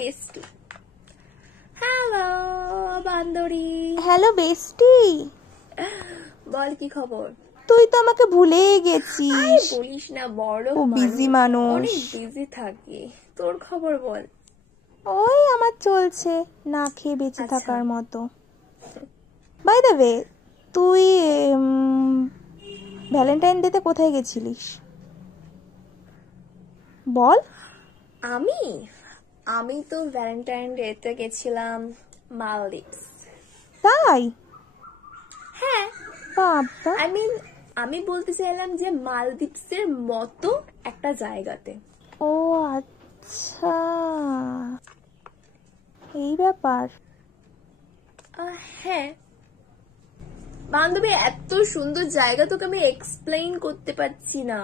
বেস্টি। Hello বান্দরি। Hello বেস্টি, বল কি খবর? তুই তো আমাকে ভুলেই আরে গেছিস। বলিস না, বড় ও বিজি মানুষ। অনেক বিজি থাকি। তোর খবর বল। ওই আমার চলছে না খেয়ে বেঁচে আচ্ছা। থাকার মতো। বাই দ্য ওয়ে, তুই ভ্যালেন্টাইন ডেতে কোথায় গেছিলিস বল? আমি আমি তো ভ্যালেন্টাইন ডেতে গেছিলাম মালদ্বীপস। তাই? হ্যাঁ, বাবা, আমি বলতে চাইলাম যে মালদ্বীপসের মতো একটা জায়গাতে। ও আচ্ছা, এই ব্যাপার। হ্যাঁ, বান্ধবী এত সুন্দর জায়গা তোকে আমি এক্সপ্লেইন করতে পারছি না।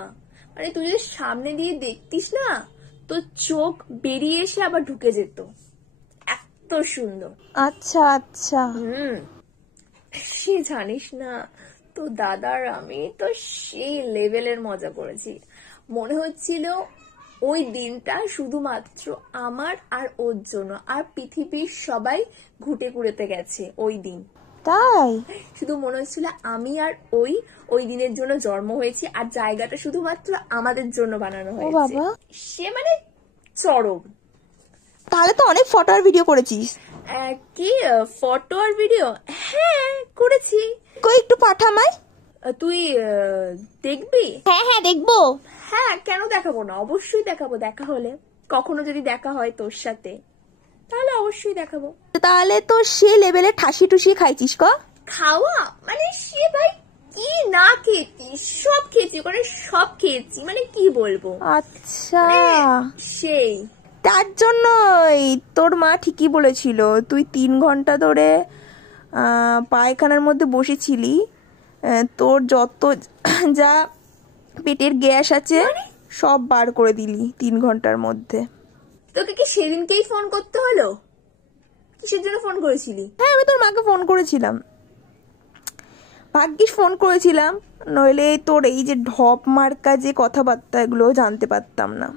মানে তুই যদি সামনে দিয়ে দেখতিস না, তো চোখ বেরিয়ে এসে আবার ঢুকে যেত, এত সুন্দর। আচ্ছা আচ্ছা, সে জানিস না, তো দাদার আমি তো সেই লেভেলের মজা করেছি। মনে হচ্ছিল ওই দিনটা শুধুমাত্র আমার আর ওর জন্য, আর পৃথিবীর সবাই ঘুটে ঘুরেতে গেছে ওই দিন। তাই? শুধু মনে হচ্ছিল আমি আর ওই দিনের জন্য জন্ম হয়েছি, আর জায়গাটা শুধুমাত্র আমাদের জন্য বানানো ও হয়েছে। বাবা, সে মানে চরম। তাহলে তো অনেক ফটো আর ভিডিও করেছিস। কি ফটো আর ভিডিও? হ্যাঁ করেছি। কই একটু পাঠামাই। তুই দেখবি? হ্যাঁ হ্যাঁ দেখবো। হ্যাঁ, কেন দেখাবো না, অবশ্যই দেখাবো। দেখা হলে, কখনো যদি দেখা হয় তোর সাথে, তাহলে অবশ্যই দেখাবো। তাহলে তো সে লেভেলে ঠাসি টুসি খাইছিস ক? খাওয়া মানে সে ভাই কি না খেয়েছি, সব খেয়েছি ওখানে, সব খেয়েছি, মানে কি বলবো। আচ্ছা, সেই তার জন্যই তোর মা ঠিকই বলেছিল তুই 3 ঘন্টা ধরে পায়খানার মধ্যে বসেছিলি। তোর যত যা পেটের গ্যাস আছে সব বার করে দিলি 3 ঘন্টার মধ্যে। তোকে কি সেদিনকেই ফোন করতে হলো? কিসের জন্য ফোন করেছিলি? হ্যাঁ, আমি তোর মাকে ফোন করেছিলাম, ভাগ্যিস ফোন করেছিলাম, নইলে তোর এই যে ঢপ মার্কা যে কথাবার্তা এগুলো জানতে পারতাম না।